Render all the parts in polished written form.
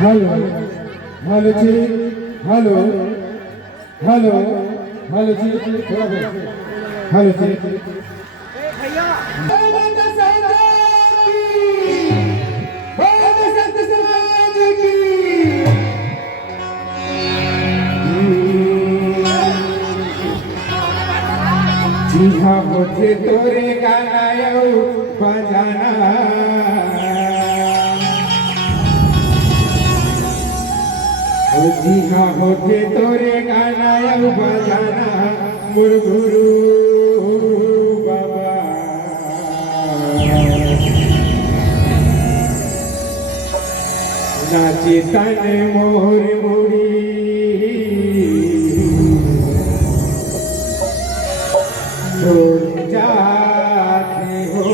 Hello hello जी, hello hello hello जी, थोड़ा hello जी भैया। जी हाँ, मुझे तोरे गाना बजाना, जी हाँ, मुझे तोरे गाना बजाना मोर गुरु बाबा। नाचे तन मोर मुड़ी डोल जाते हो,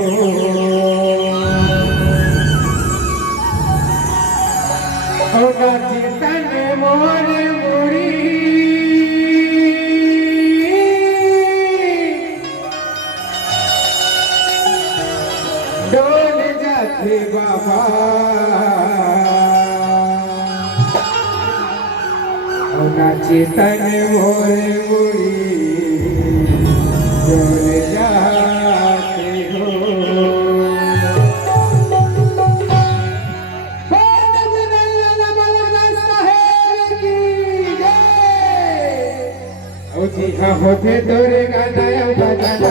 नाचे तन मोर मुड़ी डोल जाते बाबा। नाचे तन मोर मुड़ी डोल जाते हो। जी हाँ, होते तोरे गाना बजाना,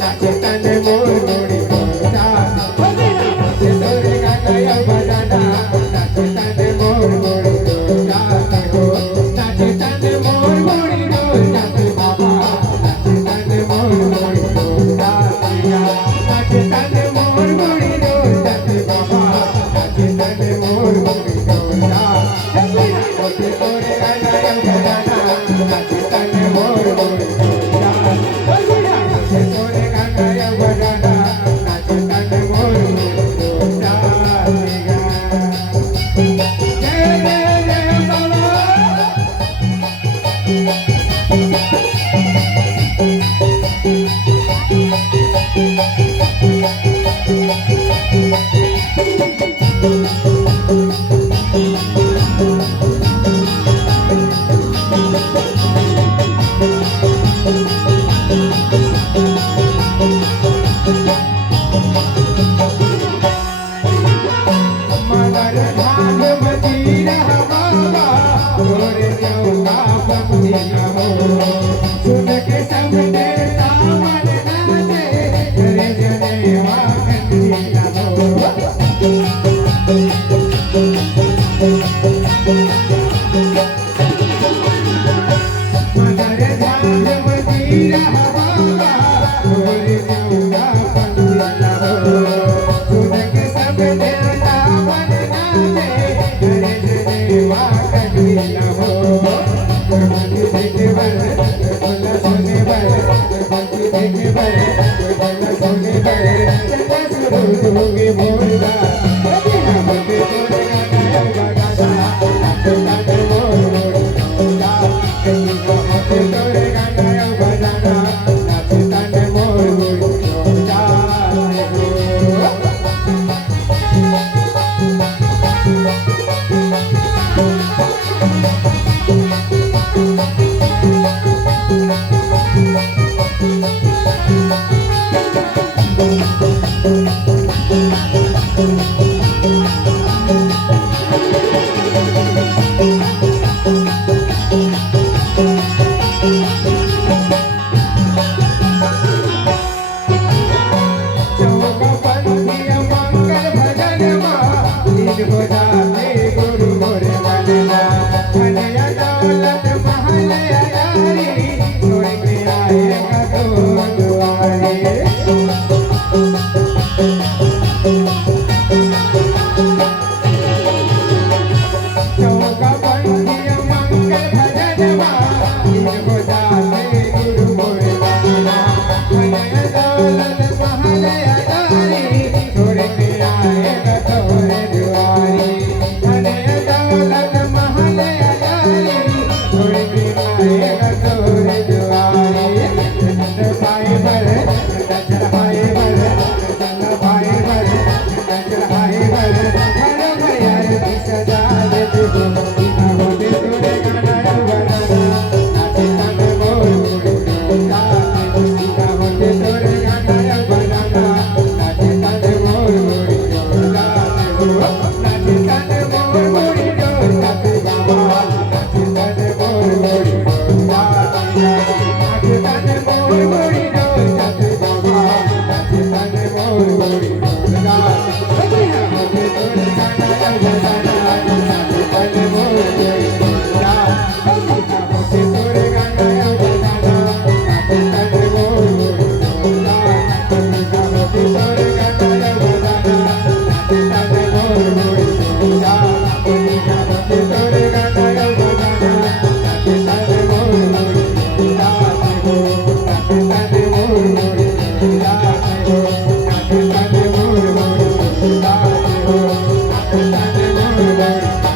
नाचे तन मोर मुड़ी डोल जाते, होते तोरे गाना बजाना, नाचे तन मोर मुड़ी डोल जाते हो, नाचे तन मोर मुड़ी डोल जाते बाबा, नाचे तन मोर मुड़ी डोल जाते, नाचे तन मोर मुड़ी डोल जाते बाबा, नाचे तन मोर मुड़ी डोल जाते, होते तोरे गाना बजाना, नाचे तन मोर मुड़ी डोल जाते, नाचे तोरे गाना बजाना, नाचे तन मोर मुड़ी डोल जाते। जय जय जय बाबा। मगर भाग बजी रहा बाबा, तोरे चौका बंदी न हो, सुन के सब देवता मन नाचे, तेरे जनेवा बंदी न हो। मगर भाग बजी रहा बाबा, तोरे चौका बंदी न हो, सुन के सब देवता मन नाचे, तेरे जनेवा बंदी न हो। गुरबंदी देखे बर, गुरबंदा सोने बर, गुरबंदी देखे बर, गुरबंदा सोने बर, चंदा सुरू होगे मोरगा, अभी हम के तोरे गाना बजाना, नाचे तन मोर मुड़ी डोल जाते, हम के तोरे गाना बजाना, नाचे तन मोर मुड़ी डोल जाते हो। चौका पंथी मंगल भजनमा, लीन हो जाते गुरु मोर मनना, धनया दौलत महल अटारी, छोड़ के आएगा तो दुआरे। चौका पंथी मंगल भजनमा, लीन हो जाते गुरु मोर मनना, धनया दौलत महल अटारी, छोड़ के आएगा तोरे दुआरे। धनया दौलत महल अटारी, छोड़ के आएगा तोरे दुआरे। મોર મોર